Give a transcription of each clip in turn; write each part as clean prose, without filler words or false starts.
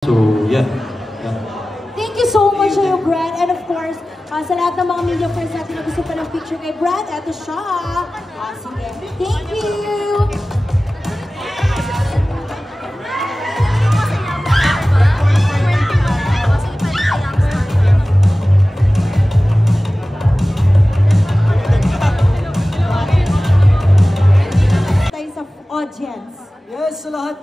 So, yeah. Yeah. Thank you so much sa'yo, Brad. And of course, sa lahat ng mga media friends natin na gusto pa ng picture kay Brad, eto siya. Sige. Thank you! Tayo sa audience. Yes, sa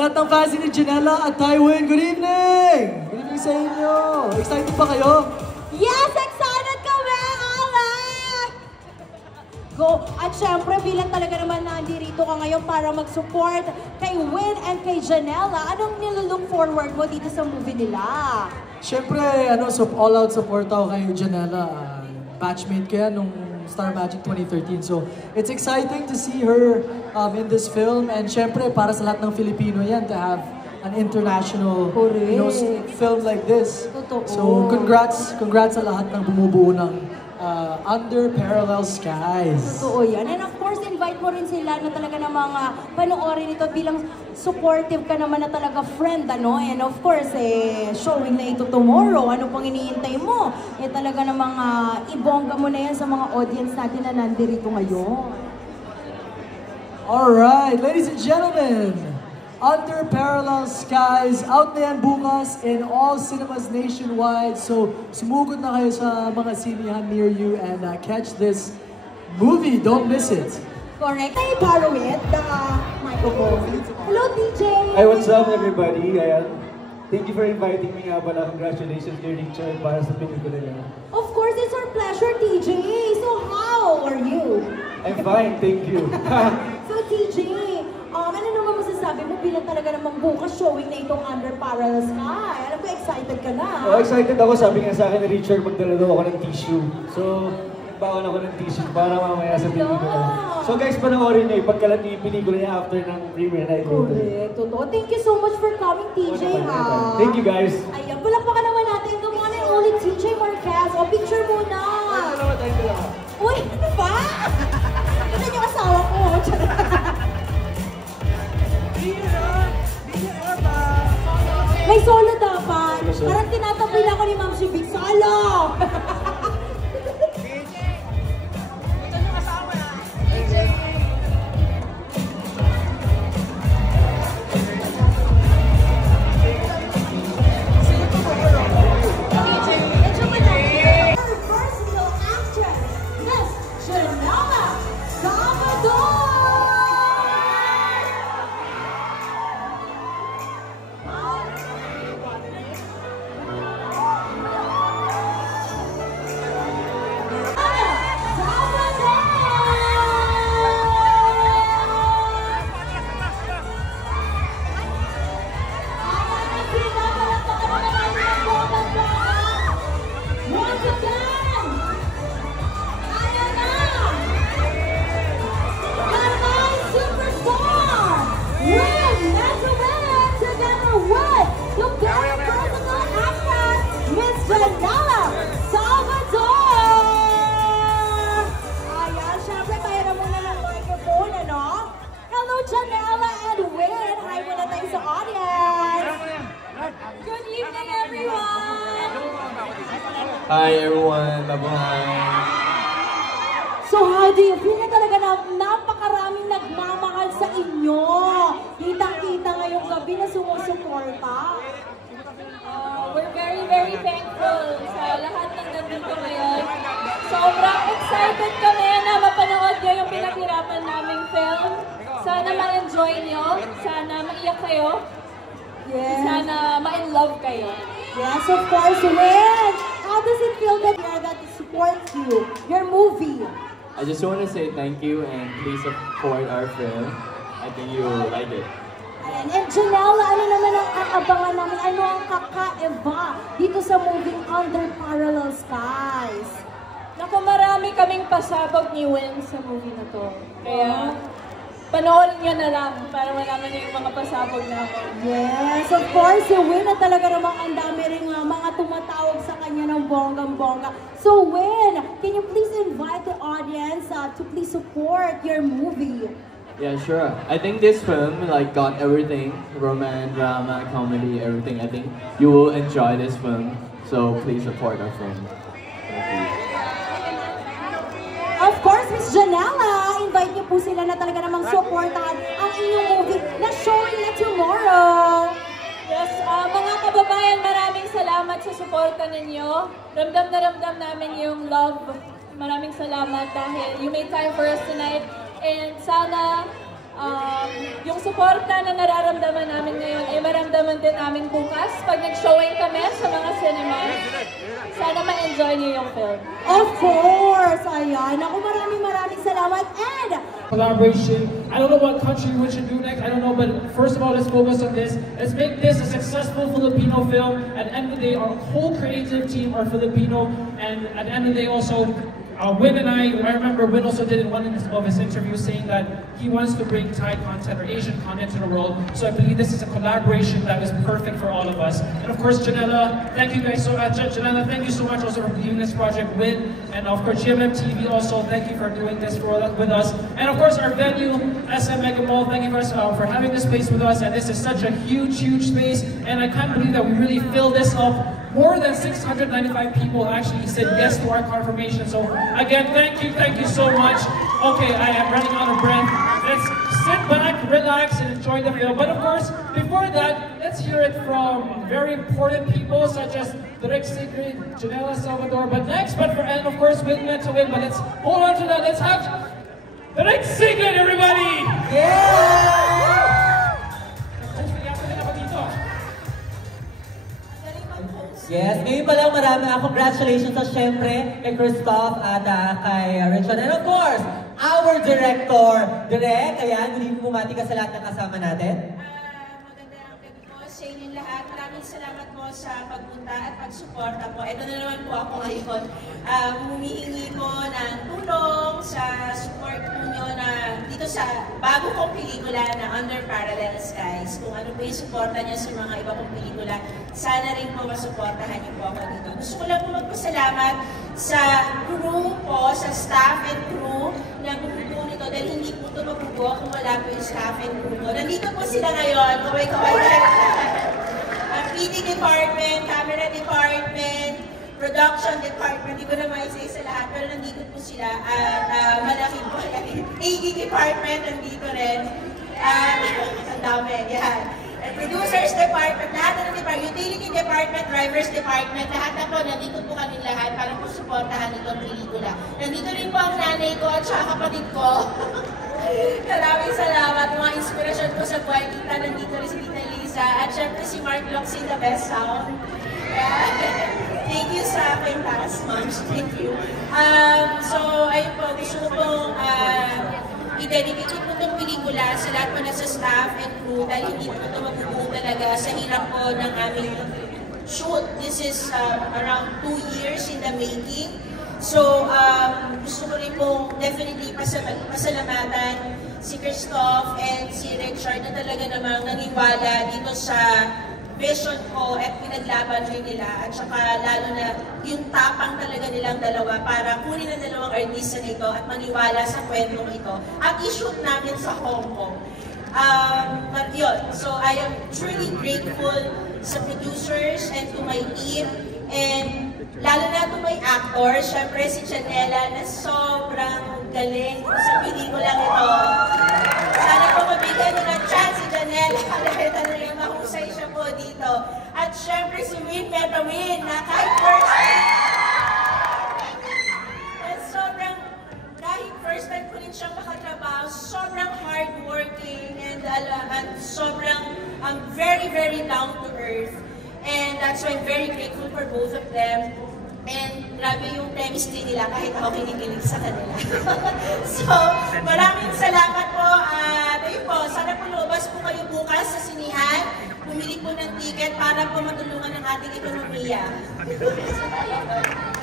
lahat ng fans ni Janella at Tywin, good evening! Good evening sa inyo! Excited ba kayo? Yes! Excited kami, Alec! Go! At syempre, bilang talaga naman nandirito ka ngayon para mag-support kay Win and kay Janella, anong nilook forward mo dito sa movie nila? Syempre, all-out support ako kay Janella. Batchmate ko yan nung Star Magic 2013. So, it's exciting to see her in this film. And syempre, para sa lahat ng Filipino yan, to have an international film like this. Totoo. So, congrats sa lahat ng bumubuo ng Under Parallel Skies. Totoo yan. And of course, invite mo rin sila na talaga ng mga panoorin ito bilang supportive ka naman na talaga friend, ano? And of course, showing na ito tomorrow. Ano pang iniintay mo? Talaga ng mga ibongga mo na yan sa mga audience natin na nandirito ngayon. Alright, ladies and gentlemen, Under Parallel Skies, out na yan bukas in all cinemas nationwide. So, sumugod na kayo sa mga sinihan near you and catch this movie. Don't miss it. Correct. I borrow it, the microphone. Hello, DJ! Hi, what's up everybody? Ayan. Thank you for inviting me nga pala. Congratulations kay Richard para sa pelikula niya. Of course, it's our pleasure, TJ. So, how are you? I'm fine, thank you. So, TJ, ano naman masasabi mo bilang talaga namang bukas showing na itong Under Parallel Sky? Alam ko, excited ka na. Oh, excited ako. Sabi nga sa akin ni Richard, magdala daw ako ng tissue. So, baon ako ng tissue para mamaya sa pelikula. So guys, panoorin niyo pagkalat niyo yung pelikula niya after ng premiere na ito. Correct, totoo. Thank you so much for coming, TJ, ha? Thank you guys. Ayan, palakpakan naman natin. Come on and only TJ Marquez. O, picture muna. Uy, ano ba? Ito yung asawa ko. May solo dapat. Parang tinatabi lang ako ni Ma'am Shibik. Solo! Hi everyone, mabuhay. So how do you feel na talaga na napakaraming nagmamahal sa inyo? Kitang-kita ngayong gabi na sumusuporta. We're very, very thankful sa lahat ng nandito ngayon. Sobrang excited kami na mapanood nyo yung pinaghirapan naming film. Sana ma-enjoy nyo. Sana maiyak kayo. Yes. Sana ma-in-love kayo. Yes, of course, Win! How does it feel that supports you, your movie? I just want to say thank you and please support our film. I think you will like it. And Janella, ano naman ang aabangan namin? Ano ang kakaiba dito sa movie Under Parallel Skies? Naku, marami kaming pasabog ni Win sa movie na to. Kaya, panoorin nyo na lang para malaman nyo yung mga pasabog namin. Yes, of course, si Win na talaga namang ang dami rin mga tumatawag sa kanya ng bonggang-bongga. So Win, can you please invite the audience to please support your movie? Yeah, sure. I think this film like got everything, romance, drama, comedy, everything. I think you will enjoy this film. So please support our film. Thank you. Of course, Miss Janela, invite niyo po sila na talaga namang supportahan ang inyong movie na showing na tomorrow. Yes, mga kababayan, maraming salamat sa suporta ninyo. Ramdam na ramdam namin yung love. Maraming salamat dahil you made time for us tonight. And sana yung suporta na nararamdaman namin ngayon ay maramdaman din namin bukas pag nag-showing kami sa mga cinema. Sana ma-enjoy niyo yung film. Of course! Ayan. Ako maraming salamat. And collaboration. I don't know what country we should do next. I don't know, but first of all, let's focus on this. Let's make this a successful Filipino film. At the end of the day, our whole creative team are Filipino, and at the end of the day, also. Win and I remember Win also did in one of his interviews saying that he wants to bring Thai content or Asian content to the world. So I believe this is a collaboration that is perfect for all of us. And of course, Janela, thank you guys so much. Janela, thank you so much also for doing this project Win. And of course, GMM TV also, thank you for doing this with us. And of course, our venue, SM Mega Mall, thank you for having this space with us. And this is such a huge space. And I can't believe that we really filled this up. More than 695 people actually said yes to our confirmation. So again, thank you so much. Okay, I am running out of breath. Let's sit back, relax, and enjoy the film. But of course, before that, let's hear it from very important people such as Direk Sigrid, Janela Salvador. But and of course, Win meant to win. But let's hold on to that. Let's have Direk Sigrid, everybody! Yeah! Yes, ngayon pa lang marami congratulations sa syempre kay Christoph at kay Richard. And of course, our director, Direk. Ayan, hindi bumati ka sa lahat ng kasama natin. Magandang gabi po sa inyong lahat. Maraming salamat po sa pagpunta at pagsuporta po. Ito na naman po ako ngayon. Humihingi po ng tulong sa support po nyo na dito sa bago kong pelikula na Under Parallel Skies. Kung ano po yung suporta nyo sa mga iba kong pelikula, sana rin po masuportahan niyo po ako dito. Gusto ko lang po magpasalamat sa crew po, sa staff and crew na bumubuo nito dahil hindi po ito mabubuo kung wala po yung staff and crew ko. Nandito po sila ngayon, kaway-kaway ang PD department, camera department, production department, hindi ko na maisa-isa lahat, pero nandito po sila. At malaking po, AD department, nandito rin. Ang dami, yan. And producers department, lahat ng department, utility department, drivers department, lahat na po, nandito po kami lahat para po supportahan itong pelikula. Nandito rin po ang nanay ko at saka kapatid ko. Maraming salamat, mga inspirasyon ko sa buhay kita, nandito rin si Tita Lisa, at syempre si Mark Locsin, the best sound. Thank you sa aking taas, Moms. Thank you. So, ayun po, gusto ko pong i-dedicate po itong pelikula sa lahat po na sa staff and crew dahil hindi po ito mabubuo talaga sa hirap po ng aming shoot. This is around 2 years in the making. So, gusto ko rin pong definitely pasalamatan si Christoph and si Richard na talaga namang naniwala dito sa vision ko at pinaglaban rin nila at saka lalo na yung tapang talaga nilang dalawa para kunin ang dalawang artista nito at maniwala sa kwentong ito at i-shoot namin sa Hong Kong. Yun. So I am truly grateful sa producers and to my team and lalo na to my actors, syempre si Janela na sobrang galing sa pelikulang ito. Sana po mabigyan nyo ng chance si Janela. Nakita na rin mahusay siya po dito. At syempre si Win Metawin na kahit first time ko rin siyang makatrabaho, sobrang hardworking and sobrang very, very down to earth. And that's why I'm very grateful for both of them. And grabe yung chemistry nila kahit ako kinikilig sa kanila. So, maraming salamat po. Ayun po, sana po lumabas po kayo bukas sa sinihan. Pumili po ng ticket para po matulungan ang ating ekonomiya.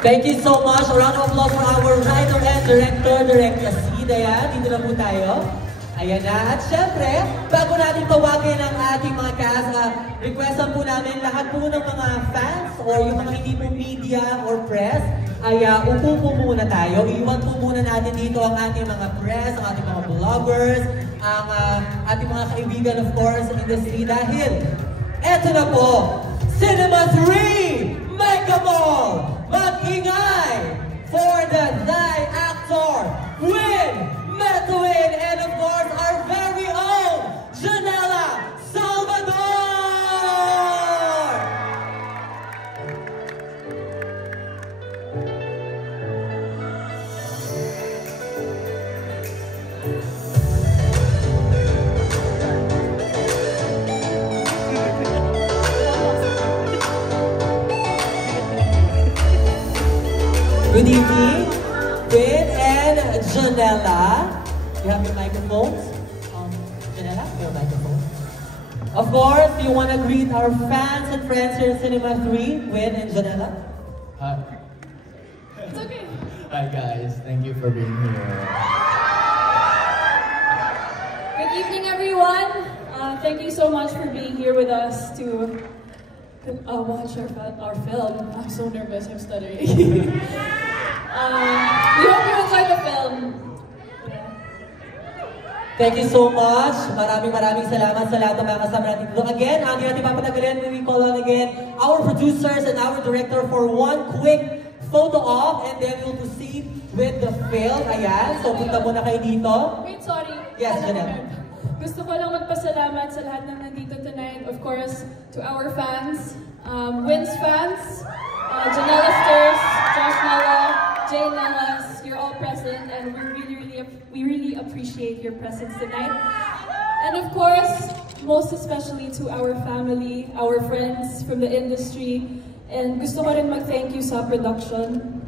Thank you so much. A round of applause for our right-hand director, Direk Yasid. Ayan, dito na po tayo. Ayan na. At syempre, bago natin tawagin ang ating mga cast, requestan po namin lahat po ng mga fans or yung mga hindi po media or press, ay upo po muna tayo. Iwan po muna natin dito ang ating mga press, ang ating mga vloggers, ang ating mga kaibigan, of course, sa industry dahil eto na po, Cinema 3 Mega Mall! Mag-ingay for the Thai actor Win Metuin and of course our very own Janela Salvador! Good evening, Win and Janela. You have your microphones. Janela, your microphone. Of course, you want to greet our fans and friends here in Cinema 3, Win and Janela. Hi. It's okay. Hi guys, thank you for being here. Good evening, everyone. Thank you so much for being here with us to watch our film. I'm so nervous, I'm stuttering. We hope you enjoy the film. Thank you so much. Maraming salamat sa lahat ng mga kasama natin dito. Again, hindi natin papatagalin. We call on again our producers and our director for one quick photo op and then we'll proceed with the film. Ayan, so punta muna kayo dito. Wait, sorry. Yes, Janelle. Gusto ko lang magpasalamat sa lahat ng nandito tonight. Of course, to our fans, Win's fans, Janela Stirs, Josh Nella, Jay Nellas, you're all present and we really appreciate your presence tonight. And of course, most especially to our family, our friends from the industry. And gusto ko rin mag-thank you sa production.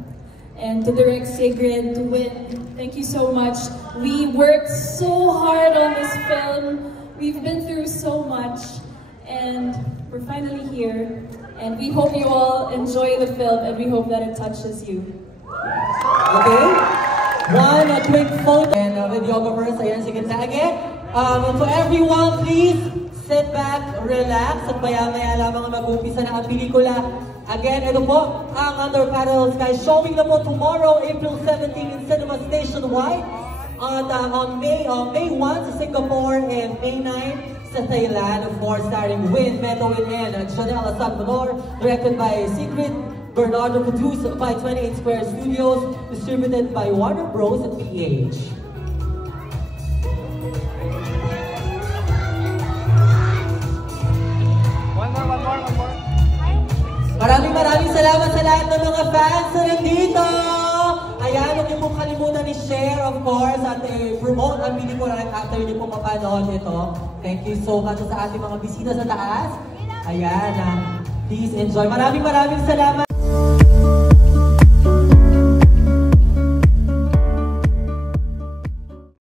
And to direct Sigrid, to Win, thank you so much. We worked so hard on this film. We've been through so much. And we're finally here. And we hope you all enjoy the film and we hope that it touches you. Okay? One quick photo. And videographers, ayan, sige na again. To everyone, please sit back, relax, at maya-maya lamang mag-uumpisa na ang pelikula. Again, ito po ang Under Parallel Sky, showing na po tomorrow, April 17 in cinemas nationwide. At on May 1 sa Singapore and May 9 sa Thailand, of course, starring Win Metuin and Janela Salvador, directed by Sigrid Bernardo, produced by 28 Square Studios, distributed by Warner Bros. And PH. One more. Maraming salamat sa lahat ng mga fans na nandito! Ayan, huwag niyo pong kalimutan i-share, of course, at promote ang pelikula after niyo pong mapanood ito. Thank you so much sa ating mga bisita sa taas. Ayan, please enjoy. Maraming salamat!